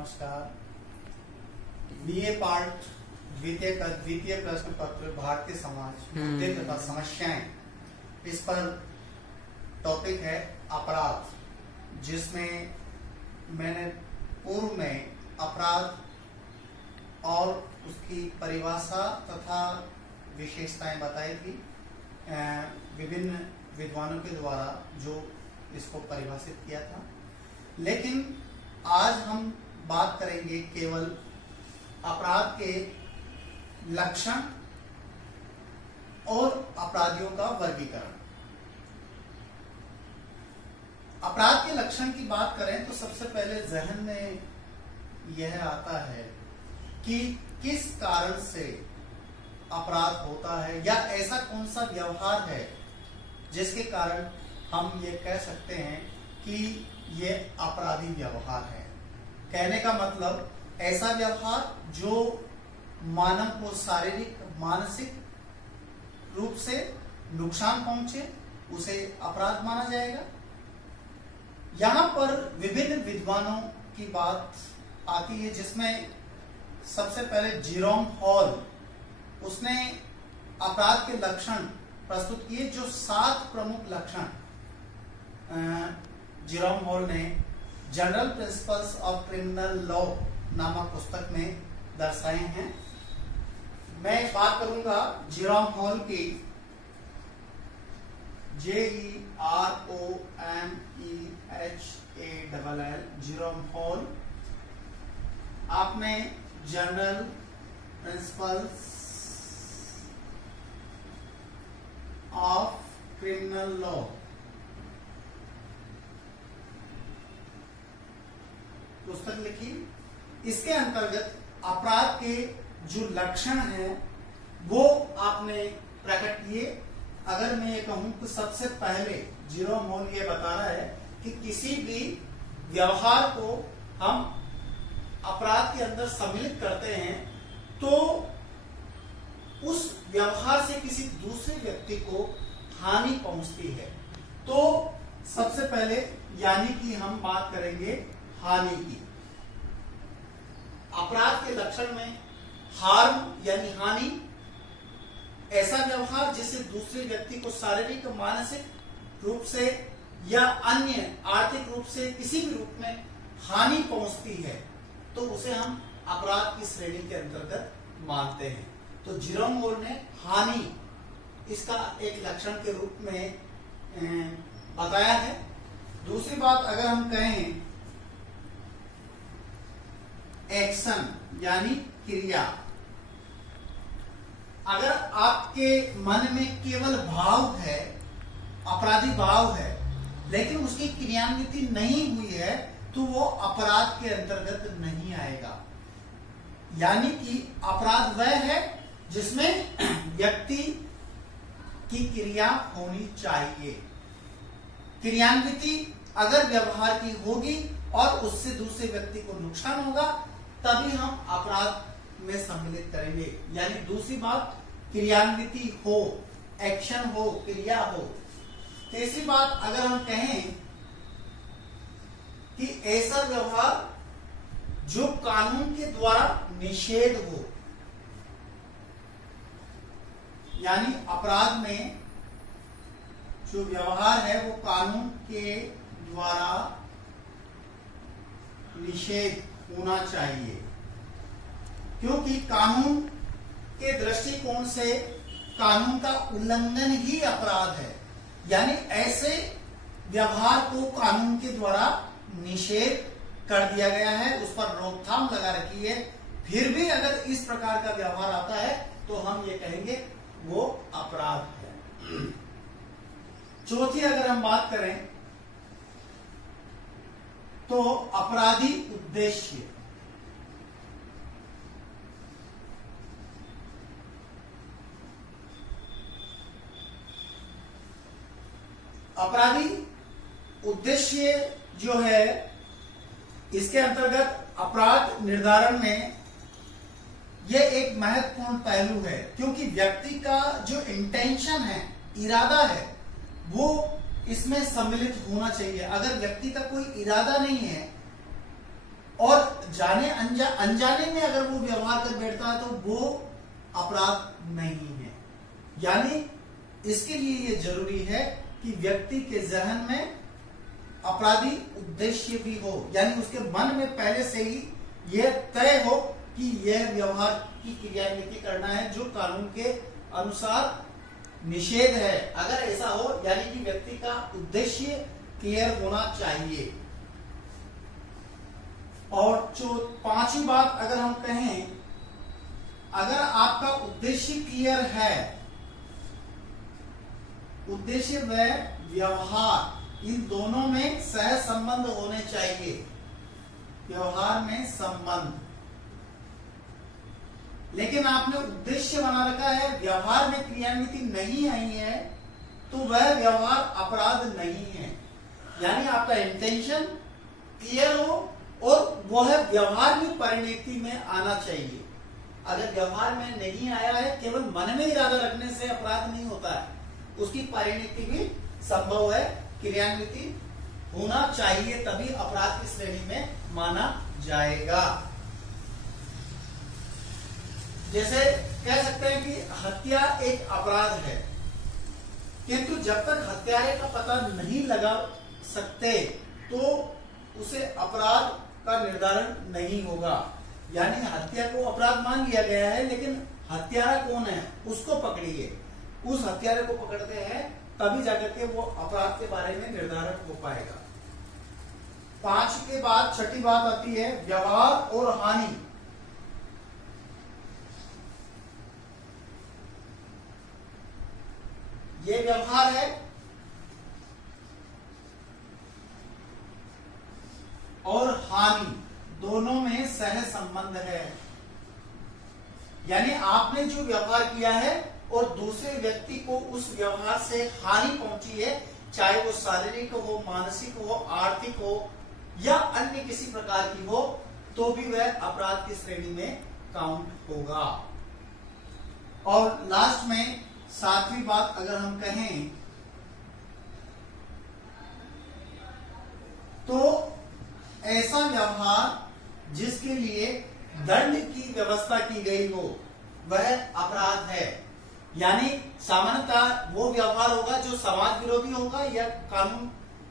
नमस्कार। BA part द्वितीय का द्वितीय प्रश्न पत्र भारतीय समाज मुद्दे तथा समस्याएं, इस पर टॉपिक है अपराध, जिसमें मैंने पूर्व में अपराध और उसकी परिभाषा तथा विशेषताएं बताई थी विभिन्न विद्वानों के द्वारा जो इसको परिभाषित किया था। लेकिन आज हम बात करेंगे केवल अपराध के लक्षण और अपराधियों का वर्गीकरण। अपराध के लक्षण की बात करें तो सबसे पहले जहन में यह आता है कि किस कारण से अपराध होता है या ऐसा कौन सा व्यवहार है जिसके कारण हम ये कह सकते हैं कि ये अपराधी व्यवहार है। कहने का मतलब ऐसा व्यवहार जो मानव को शारीरिक मानसिक रूप से नुकसान पहुंचे, उसे अपराध माना जाएगा। यहां पर विभिन्न विद्वानों की बात आती है, जिसमें सबसे पहले जेरोम हॉल, उसने अपराध के लक्षण प्रस्तुत किए, जो 7 प्रमुख लक्षण जेरोम हॉल ने general principles of criminal law नामक पुस्तक में दर्शाए हैं। मैं बात करूंगा जेरोम हॉल की, JEROMEHALL, जेरोम हॉल। आपने general principles of criminal law पुस्तक लिखी। इसके अंतर्गत अपराध के जो लक्षण हैं वो आपने प्रकट किए। अगर मैं ये कहूं तो सबसे पहले जेरोम हॉल ये बता रहा है कि किसी भी व्यवहार को हम अपराध के अंदर सम्मिलित करते हैं तो उस व्यवहार से किसी दूसरे व्यक्ति को हानि पहुंचती है। तो सबसे पहले यानी कि हम बात करेंगे हानि की। अपराध के लक्षण में हार्म यानी हानि, ऐसा व्यवहार जिससे दूसरे व्यक्ति को शारीरिक मानसिक रूप से या अन्य आर्थिक रूप से किसी भी रूप में हानि पहुंचती है, तो उसे हम अपराध की श्रेणी के अंतर्गत मानते हैं। तो जेरोम हॉल ने हानि इसका एक लक्षण के रूप में बताया है। दूसरी बात अगर हम कहें एक्शन यानी क्रिया, अगर आपके मन में केवल भाव है, अपराधी भाव है, लेकिन उसकी क्रियान्विति नहीं हुई है, तो वो अपराध के अंतर्गत नहीं आएगा। यानी कि अपराध वह है जिसमें व्यक्ति की क्रिया होनी चाहिए। क्रियान्विति अगर व्यवहार की होगी और उससे दूसरे व्यक्ति को नुकसान होगा, तभी हम अपराध में सम्मिलित करेंगे। यानी दूसरी बात, क्रियान्विति हो, एक्शन हो, क्रिया हो। तीसरी बात अगर हम कहें कि ऐसा व्यवहार जो कानून के द्वारा निषेध हो, यानी अपराध में जो व्यवहार है वो कानून के द्वारा निषेध होना चाहिए, क्योंकि कानून के दृष्टिकोण से कानून का उल्लंघन ही अपराध है। यानी ऐसे व्यवहार को कानून के द्वारा निषेध कर दिया गया है, उस पर रोकथाम लगा रखी है। फिर भी अगर इस प्रकार का व्यवहार आता है तो हम ये कहेंगे वो अपराध है। चौथी अगर हम बात करें तो अपराधी उद्देश्य, अपराधी उद्देश्य जो है, इसके अंतर्गत अपराध निर्धारण में यह एक महत्वपूर्ण पहलू है, क्योंकि व्यक्ति का जो इंटेंशन है, इरादा है, वो इसमें सम्मिलित होना चाहिए। अगर व्यक्ति का कोई इरादा नहीं है और अनजाने में अगर वो व्यवहार कर बैठता है तो वो अपराध नहीं है। यानी इसके लिए ये जरूरी है कि व्यक्ति के जहन में अपराधी उद्देश्य भी हो, यानी उसके मन में पहले से ही यह तय हो कि यह व्यवहार की क्रियान्विति करना है जो कानून के अनुसार निषेध है। अगर ऐसा हो, यानी कि व्यक्ति का उद्देश्य क्लियर होना चाहिए। और जो पांचवी बात अगर हम कहें, अगर आपका उद्देश्य क्लियर है, उद्देश्य व व्यवहार इन दोनों में सह संबंध होने चाहिए। व्यवहार में संबंध, लेकिन आपने उद्देश्य बना रखा है, व्यवहार में क्रियान्विति नहीं आई है, तो वह व्यवहार अपराध नहीं है। यानी आपका इंटेंशन क्लियर हो और वह व्यवहार में परिणति में आना चाहिए। अगर व्यवहार में नहीं आया है, केवल मन में इरादा रखने से अपराध नहीं होता है, उसकी परिणति भी संभव है, क्रियान्विति होना चाहिए, तभी अपराध की श्रेणी में माना जाएगा। जैसे कह सकते हैं कि हत्या एक अपराध है, किंतु जब तक हत्यारे का पता नहीं लगा सकते तो उसे अपराध का निर्धारण नहीं होगा। यानी हत्या को अपराध मान लिया गया है, लेकिन हत्यारा कौन है उसको पकड़िए, उस हत्यारे को पकड़ते हैं तभी जाकर के वो अपराध के बारे में निर्धारण हो पाएगा। 5 के बाद छठी बात आती है व्यवहार और हानि। ये व्यवहार है और हानि दोनों में सह संबंध है। यानी आपने जो व्यवहार किया है और दूसरे व्यक्ति को उस व्यवहार से हानि पहुंची है, चाहे वो शारीरिक हो, मानसिक हो, आर्थिक हो या अन्य किसी प्रकार की हो, तो भी वह अपराध की श्रेणी में काउंट होगा। और लास्ट में 7वीं बात अगर हम कहें तो ऐसा व्यवहार जिसके लिए दंड की व्यवस्था की गई हो वह अपराध है। यानी सामान्यतः वो व्यवहार होगा जो समाज विरोधी होगा या कानून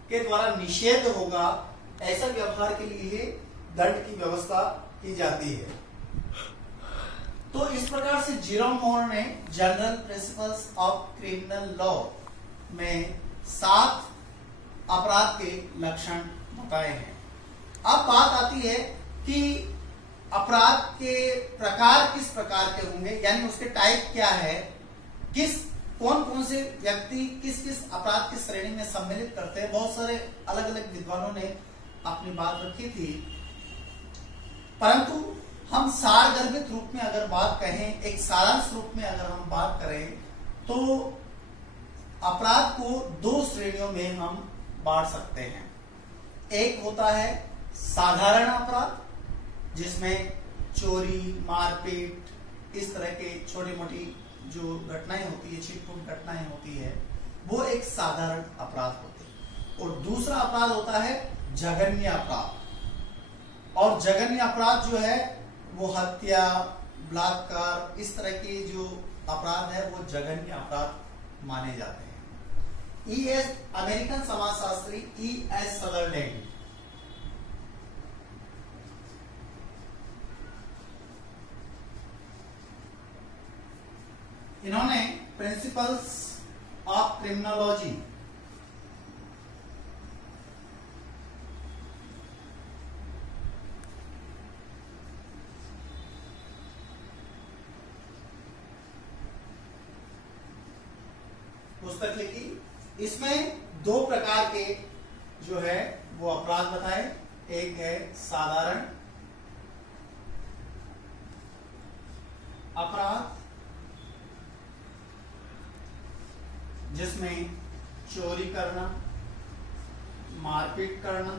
के द्वारा निषेध होगा, ऐसा व्यवहार के लिए दंड की व्यवस्था की जाती है। तो इस प्रकार से जेरोम मोर ने general principles of criminal law में 7 अपराध के लक्षण बताए हैं। अब बात आती है कि अपराध के प्रकार किस प्रकार के होंगे, यानी उसके टाइप क्या है, कौन कौन से व्यक्ति किस किस अपराध की श्रेणी में सम्मिलित करते हैं। बहुत सारे अलग अलग विद्वानों ने अपनी बात रखी थी, परंतु हम सारगर्भित रूप में अगर बात कहें, एक सारांश रूप में अगर हम बात करें तो अपराध को 2 श्रेणियों में हम बांट सकते हैं। एक होता है साधारण अपराध जिसमें चोरी, मारपीट, इस तरह के छोटी मोटी जो घटनाएं होती है, छिटपुट घटनाएं होती है, वो एक साधारण अपराध होते हैं। और दूसरा अपराध होता है जघन्य अपराध। और जघन्य अपराध जो है वो हत्या, बलात्कार, इस तरह के जो अपराध है वो जघन्य अपराध माने जाते हैं। अमेरिकन समाजशास्त्री E.S. सदरलैंड इन्होंने प्रिंसिपल्स ऑफ क्रिमिनोलॉजी पुस्तक लिखी। इसमें 2 प्रकार के जो है वो अपराध बताए। एक है साधारण अपराध जिसमें चोरी करना, मारपीट करना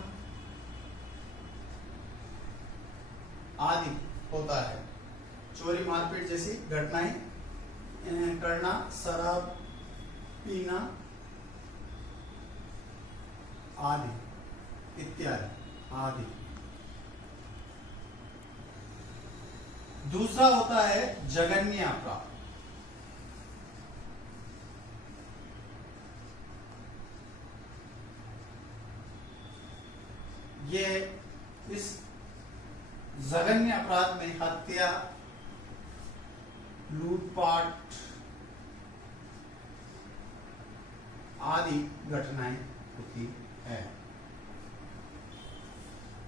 आदि होता है। चोरी मारपीट जैसी घटनाएं करना, शराब पीना आदि इत्यादि आदि। दूसरा होता है जघन्य अपराध। ये इस जघन्य अपराध में हत्या, लूटपाट आदि घटनाएं होती है।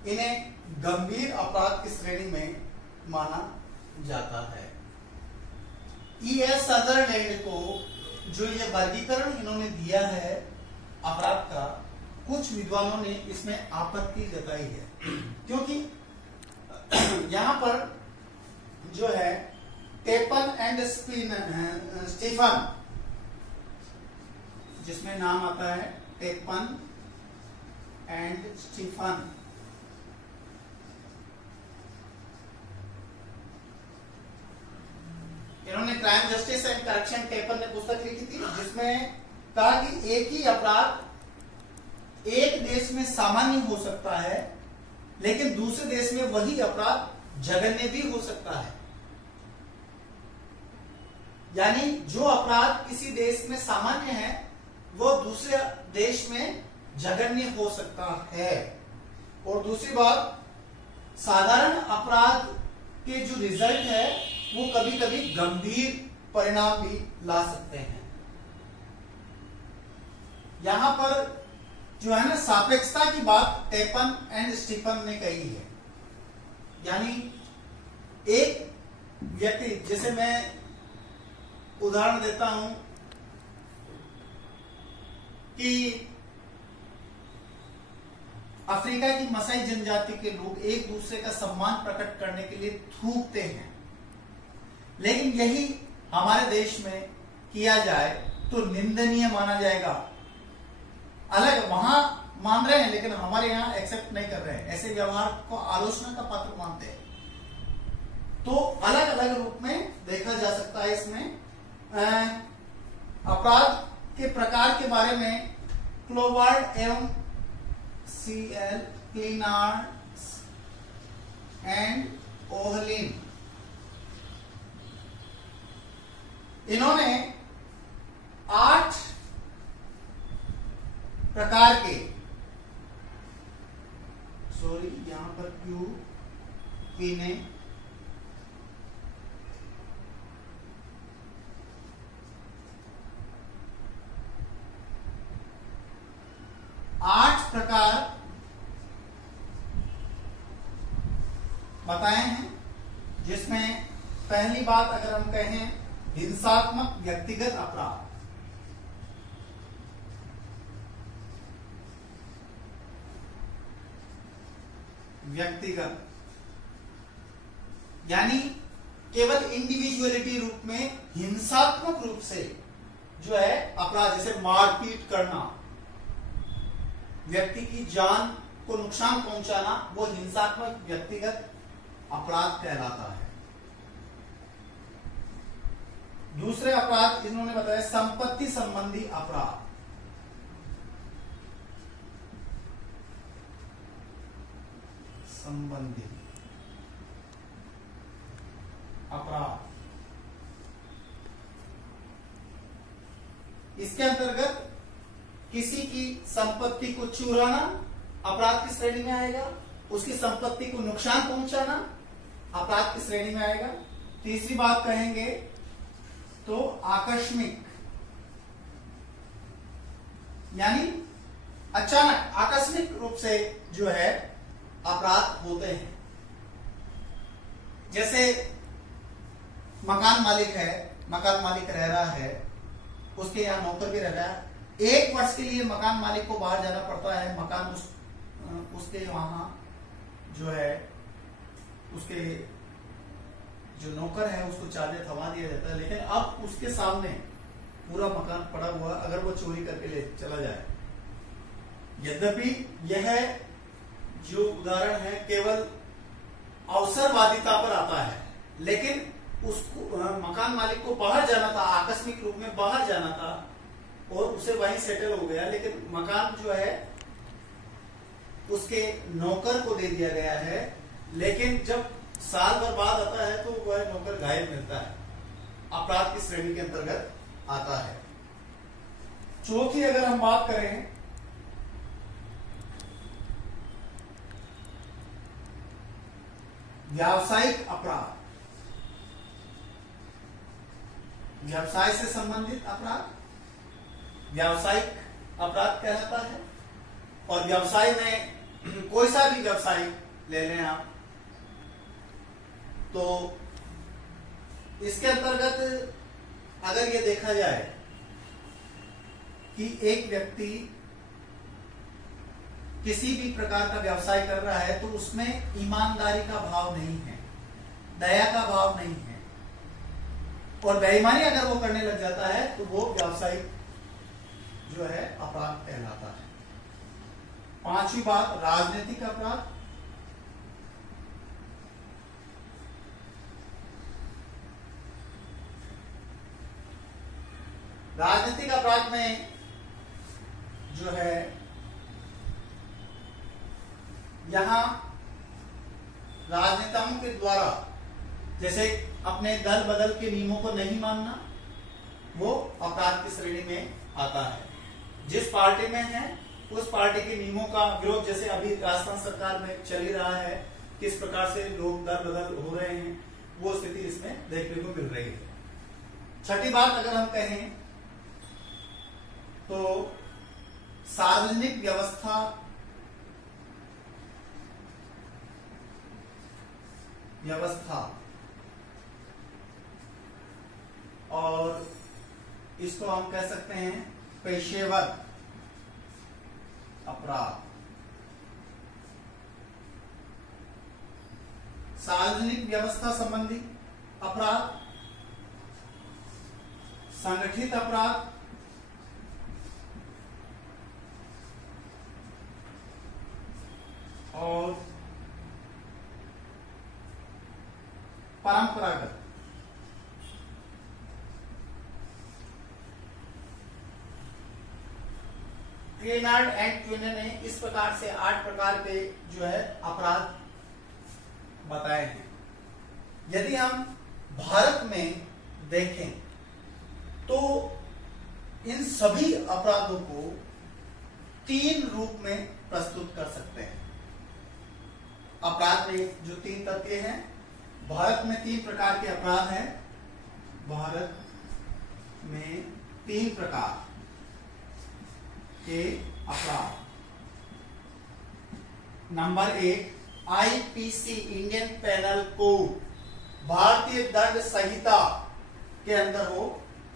इन्हें गंभीर अपराध की श्रेणी में माना जाता है। E.S. सदरलैंड को जो ये वर्गीकरण इन्होंने दिया है अपराध का, कुछ विद्वानों ने इसमें आपत्ति जताई है, क्योंकि यहां पर जो है टेपन एंड स्टीफन, जिसमें नाम आता है टेपन एंड स्टीफन, इन्होंने crime justice and correction, Tepan ने पुस्तक लिखी थी, जिसमें कहा कि एक ही अपराध एक देश में सामान्य हो सकता है, लेकिन दूसरे देश में वही अपराध जघन्य भी हो सकता है। यानी जो अपराध किसी देश में सामान्य है वो दूसरे देश में जघन्य हो सकता है। और दूसरी बात, साधारण अपराध के जो रिजल्ट है वो कभी कभी गंभीर परिणाम भी ला सकते हैं। यहां पर जो है ना सापेक्षता की बात टेपन एंड स्टीफन ने कही है। यानी एक व्यक्ति, जैसे मैं उदाहरण देता हूं कि अफ्रीका की मसाई जनजाति के लोग एक दूसरे का सम्मान प्रकट करने के लिए थूकते हैं, लेकिन यही हमारे देश में किया जाए तो निंदनीय माना जाएगा। अलग वहां मान रहे हैं लेकिन हमारे यहाँ एक्सेप्ट नहीं कर रहे हैं, ऐसे व्यवहार को आलोचना का पात्र मानते हैं। तो अलग अलग रूप में देखा जा सकता है। इसमें अपराध के प्रकार के बारे में क्लोवार्ड एवं CL क्लीनार्ड्स एंड ओहलिन, इन्होंने 8 प्रकार के, यहां पर क्यू पी ने 8 प्रकार बताए हैं, जिसमें पहली बात अगर हम कहें हिंसात्मक व्यक्तिगत अपराध, व्यक्तिगत यानी केवल इंडिविजुअलिटी रूप में हिंसात्मक रूप से जो है अपराध, जैसे मारपीट करना, व्यक्ति की जान को नुकसान पहुंचाना, वो हिंसात्मक व्यक्तिगत अपराध कहलाता है। दूसरे अपराध इन्होंने बताया संपत्ति संबंधी अपराध, संबंधी अपराध, इसके अंतर्गत किसी की संपत्ति को चुराना अपराध की श्रेणी में आएगा, उसकी संपत्ति को नुकसान पहुंचाना अपराध की श्रेणी में आएगा। तीसरी बात कहेंगे तो आकस्मिक, यानी अचानक आकस्मिक रूप से जो है अपराध होते हैं। जैसे मकान मालिक है, मकान मालिक रह रहा है, उसके यहाँ नौकर भी रह रहा है, 1 वर्ष के लिए मकान मालिक को बाहर जाना पड़ता है, मकान उसके वहां जो है उसके जो नौकर है उसको चाबी थमा दिया जाता है, लेकिन अब उसके सामने पूरा मकान पड़ा हुआ, अगर वो चोरी करके ले चला जाए, यद्यपि यह जो उदाहरण है केवल अवसरवादिता पर आता है, लेकिन उसको मकान मालिक को बाहर जाना था, आकस्मिक रूप में बाहर जाना था और उसे वहीं सेटल हो गया, लेकिन मकान जो है उसके नौकर को दे दिया गया है। लेकिन जब साल भर बाद आता है तो वह नौकर घायल मिलता है, अपराध की श्रेणी के अंतर्गत आता है। चौथी अगर हम बात करें व्यावसायिक अपराध, व्यवसाय से संबंधित अपराध व्यावसायिक अपराध कहलाता है। और व्यवसाय में कोई सा भी व्यवसाय ले लें आप, तो इसके अंतर्गत अगर ये देखा जाए कि एक व्यक्ति किसी भी प्रकार का व्यवसाय कर रहा है तो उसमें ईमानदारी का भाव नहीं है, दया का भाव नहीं है, और बेईमानी अगर वो करने लग जाता है तो वो व्यावसायिक जो है अपराध कहलाता है। पांचवी बात, राजनीतिक अपराध। राजनीतिक अपराध में जो है यहां राजनेताओं के द्वारा जैसे अपने दल बदल के नियमों को नहीं मानना, वो अपराध की श्रेणी में आता है। जिस पार्टी में है उस पार्टी के नियमों का विरोध, जैसे अभी राजस्थान सरकार में चल ही रहा है, किस प्रकार से लोग दल बदल हो रहे हैं, वो स्थिति इसमें देखने को मिल रही है। छठी बात अगर हम कहें तो सार्वजनिक व्यवस्था और इसको हम कह सकते हैं पेशेवर अपराध। सार्वजनिक व्यवस्था संबंधी अपराध, संगठित अपराध, और परंपरागत। क्लेनार्ड एंड ट्विने ने इस प्रकार से 8 प्रकार के जो है अपराध बताए हैं। यदि हम भारत में देखें तो इन सभी अपराधों को 3 रूप में प्रस्तुत कर सकते हैं। अपराध में जो 3 तत्व हैं, भारत में 3 प्रकार के अपराध हैं। भारत में 3 प्रकार के अपराध। नंबर 1, आईपीसी इंडियन पेनल कोड, भारतीय दंड संहिता के अंदर हो,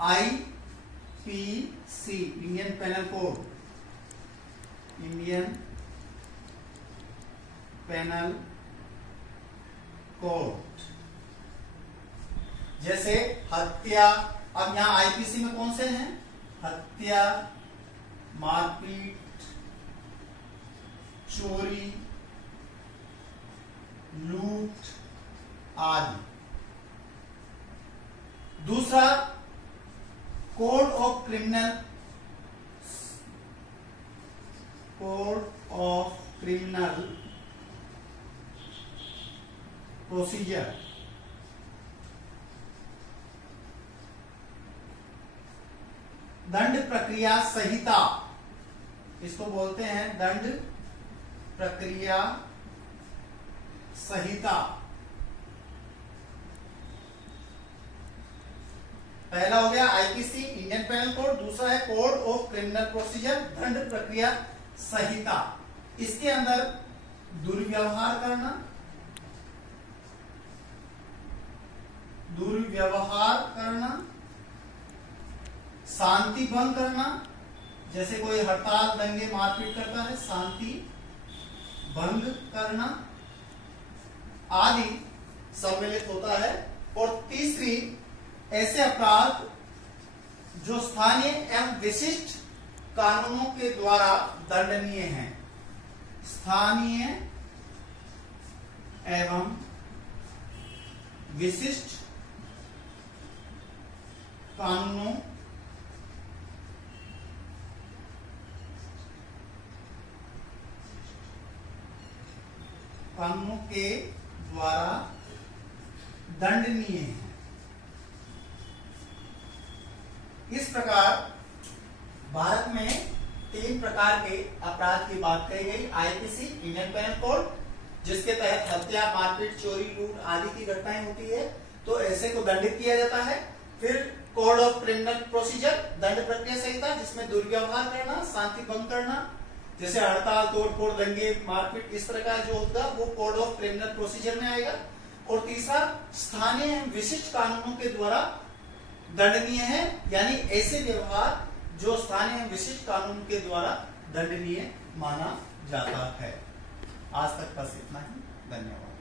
IPC Indian penal code, Indian penal code. जैसे हत्या, अब यहां आईपीसी में कौन से हैं? हत्या, मारपीट, चोरी, लूट आदि। दूसरा, कोड ऑफ क्रिमिनल प्रोसीजर, दंड प्रक्रिया संहिता, इसको बोलते हैं दंड प्रक्रिया संहिता। पहला हो गया आईपीसी इंडियन पेनल कोड, दूसरा है कोड ऑफ क्रिमिनल प्रोसीजर, दंड प्रक्रिया संहिता। इसके अंदर दुर्व्यवहार करना, शांति भंग करना, जैसे कोई हड़ताल, दंगे, मारपीट करता है, शांति भंग करना आदि सम्मिलित होता है। और तीसरी, ऐसे अपराध जो स्थानीय एवं विशिष्ट कानूनों के द्वारा दंडनीय हैं। स्थानीय एवं विशिष्ट कानूनों के द्वारा दंडनीय है। इस प्रकार भारत में 3 प्रकार के अपराध की बात कही गई। आईपीसी, इंडियन पेनल कोड, जिसके तहत हत्या, मारपीट, चोरी, लूट आदि की घटनाएं होती है, तो ऐसे को दंडित किया जाता है। फिर कोड ऑफ क्रिमिनल प्रोसीजर, दंड प्रक्रिया संहिता, जिसमें दुर्व्यवहार करना, शांति भंग करना, जैसे हड़ताल, तोड़फोड़, दंगे, मारपीट, इस तरह का जो होगा वो कोड ऑफ क्रिमिनल प्रोसीजर में आएगा। और तीसरा, स्थानीय एवं विशिष्ट कानूनों के द्वारा दंडनीय है, यानी ऐसे व्यवहार जो स्थानीय एवं विशिष्ट कानून के द्वारा दंडनीय माना जाता है। आज तक बस इतना ही। धन्यवाद।